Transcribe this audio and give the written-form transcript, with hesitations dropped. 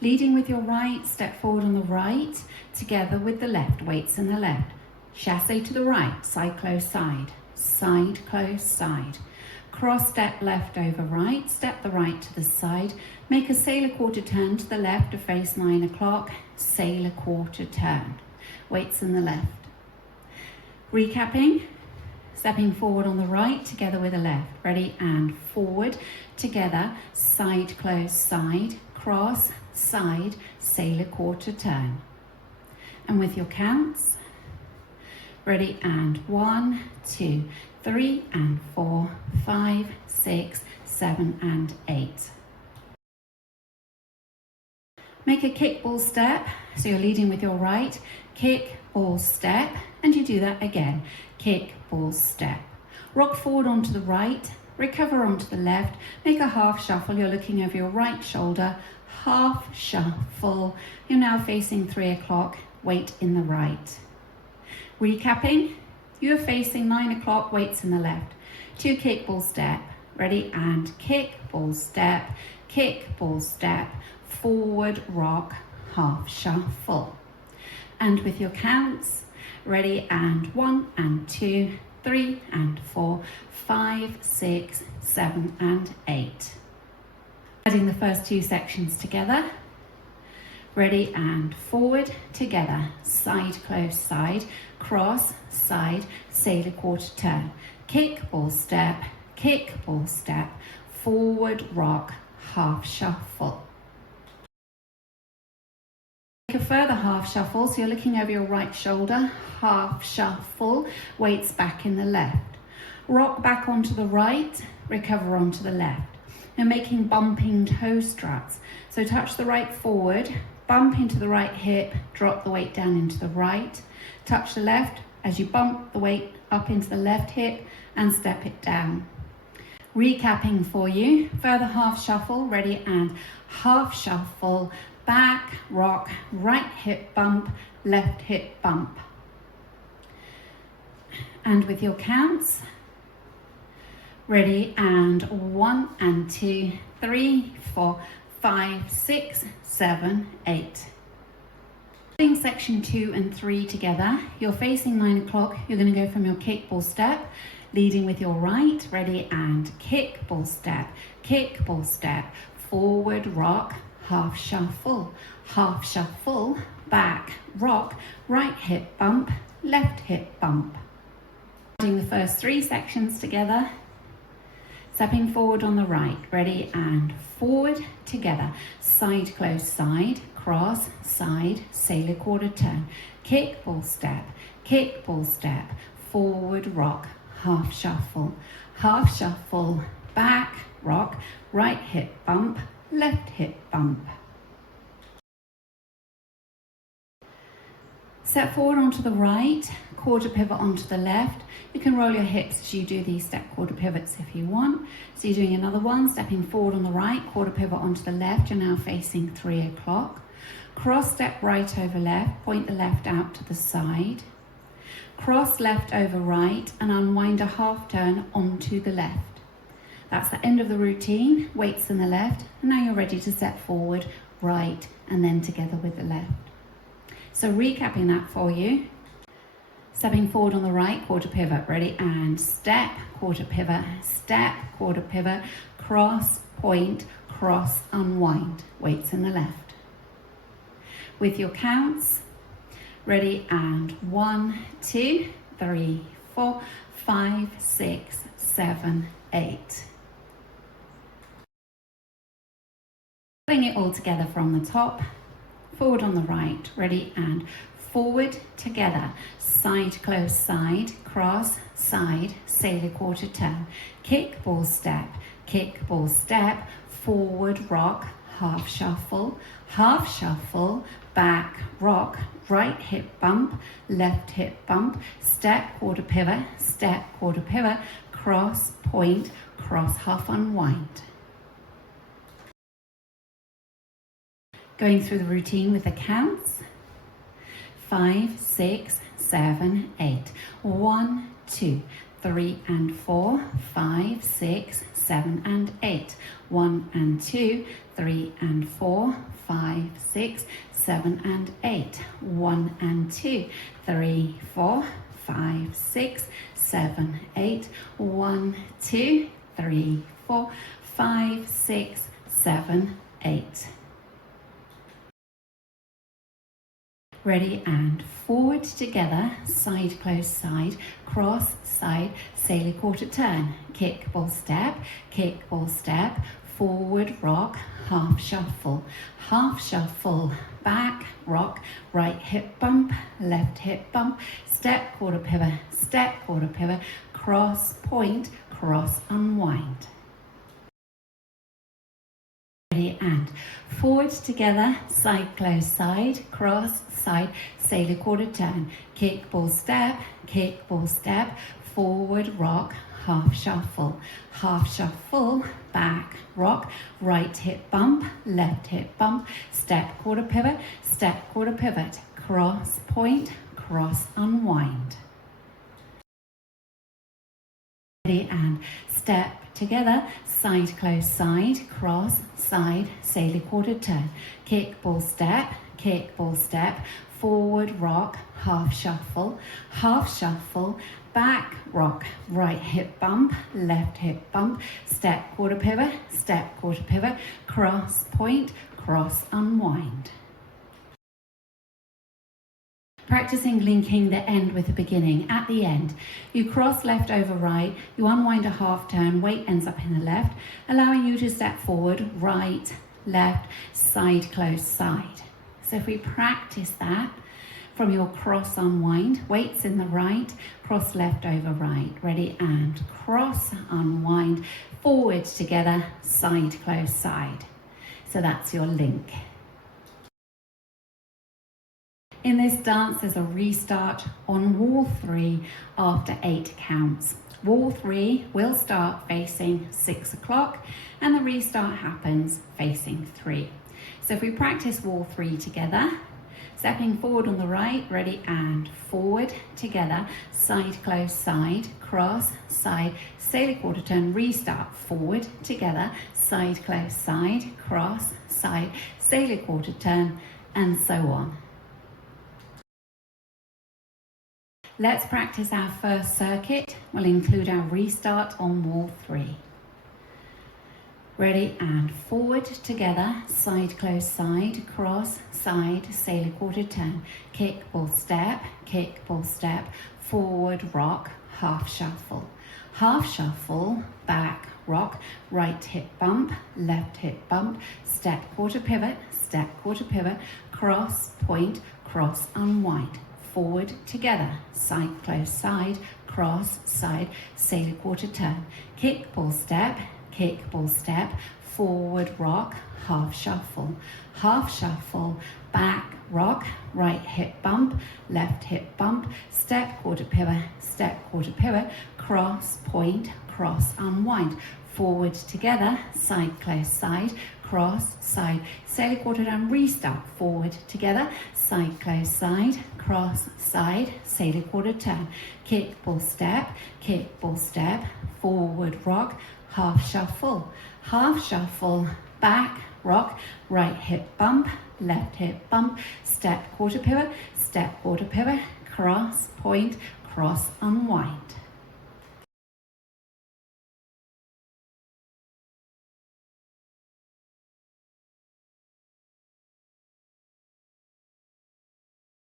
Leading with your right, step forward on the right, together with the left, weights in the left. Chassé to the right, side close side, side close side. Cross step left over right, step the right to the side, make a sailor quarter turn to the left to face 9 o'clock, sailor quarter turn, weights in the left. Recapping, stepping forward on the right together with the left, ready and forward, together, side close side, cross, side, sailor quarter turn. And with your counts, ready and 1, 2, 3 and 4, 5, 6, 7 and 8. Make a kick ball step, so you're leading with your right, kick, ball, step, and you do that again, kick, ball, step. Rock forward onto the right, recover onto the left, make a half shuffle, you're looking over your right shoulder, half shuffle, you're now facing 3 o'clock, weight in the right. Recapping, you're facing 9 o'clock, weights in the left. 2 kick, ball, step, ready and kick, ball, step, forward, rock, half shuffle. And with your counts, ready and 1 and 2, 3 and 4, 5, 6, 7 and 8. Adding the first 2 sections together. Ready and forward, together, side close side, cross, side, sailor quarter turn, kick, ball, step, forward, rock, half shuffle. Make a further half shuffle, so you're looking over your right shoulder, half shuffle, weights back in the left. Rock back onto the right, recover onto the left. You're making bumping toe struts, so touch the right forward, bump into the right hip, drop the weight down into the right, touch the left as you bump the weight up into the left hip and step it down. Recapping for you, further half shuffle, ready and half shuffle, back, rock, right hip bump, left hip bump. And with your counts, ready and 1 and 2, 3, 4, 5, 6, 7, 8. Putting section 2 and 3 together, you're facing 9 o'clock, you're going to go from your kick, ball, step, leading with your right, ready and kick, ball, step, forward, rock, half shuffle, back, rock, right hip bump, left hip bump. Adding the first 3 sections together, stepping forward on the right, ready and forward, together, side close side, cross, side, sailor quarter turn, kick, ball, step, forward, rock, half shuffle, back, rock, right hip bump, left hip bump. Step forward onto the right, quarter pivot onto the left. You can roll your hips as you do these step quarter pivots if you want. So you're doing another one, stepping forward on the right, quarter pivot onto the left. You're now facing 3 o'clock. Cross step right over left, point the left out to the side. Cross left over right and unwind a half turn onto the left. That's the end of the routine, weights in the left. And now you're ready to step forward, right, and then together with the left. So recapping that for you, stepping forward on the right, quarter pivot, ready and step, quarter pivot, cross, point, cross, unwind, weights in the left. With your counts, ready and 1, 2, 3, 4, 5, 6, 7, 8. Putting it all together from the top, forward on the right, ready and forward, together, side close side, cross, side, sailor quarter turn, kick, ball, step, forward, rock, half shuffle, back, rock, right hip bump, left hip bump, step, quarter pivot, cross, point, cross, half unwind. Going through the routine with the counts. 5, 6, 7, 8. 1, 2, 3 and 4, 5, 6, 7 and 8. 1 and 2, 3 and 4, 5, 6, 7 and 8. 1 and 2, 3, 4, 5, 6, 7, 8. 1, 2, 3, 4, 5, 6, 7, 8. Ready, and forward together, side close side, cross side, Celia quarter turn, kick ball step, forward rock, half shuffle, back rock, right hip bump, left hip bump, step quarter pivot, cross point, cross unwind. Ready, and forward together, side close side, cross side, Celia quarter turn, kick ball step, forward rock, half shuffle, back rock, right hip bump, left hip bump, step quarter pivot, cross point, cross unwind. Ready, and step together, side close side, cross side, Celia quarter turn, kick ball step, forward rock, half shuffle, back rock, right hip bump, left hip bump, step quarter pivot, cross point, cross unwind. Practicing linking the end with the beginning. At the end, you cross left over right, you unwind a half turn, weight ends up in the left, allowing you to step forward, right, left, side close side. So if we practice that from your cross unwind, weights in the right, cross left over right. Ready, and cross unwind, forward together, side close side. So that's your link. In this dance, there's a restart on wall 3 after 8 counts. Wall 3 will start facing 6 o'clock and the restart happens facing 3. So if we practice wall 3 together, stepping forward on the right, ready, and forward together, side close side, cross side, Celia quarter turn, restart, forward together, side close side, cross side, Celia quarter turn, and so on. Let's practice our first circuit. We'll include our restart on wall 3. Ready, and forward together, side close side, cross side, Celia quarter turn, kick ball step, forward rock, half shuffle, back rock, right hip bump, left hip bump, step quarter pivot, cross point, cross unwind. Forward together, side close side, cross side, Celia quarter turn, kick ball step, forward rock, half shuffle, back rock, right hip bump, left hip bump, step quarter pivot, cross point, cross unwind. Forward together, side close side, cross side, Celia quarter turn, restart, forward together, side close side, cross side, Celia quarter turn, kick ball step, forward rock, half shuffle, back rock, right hip bump, left hip bump, step quarter pivot, cross point, cross unwind.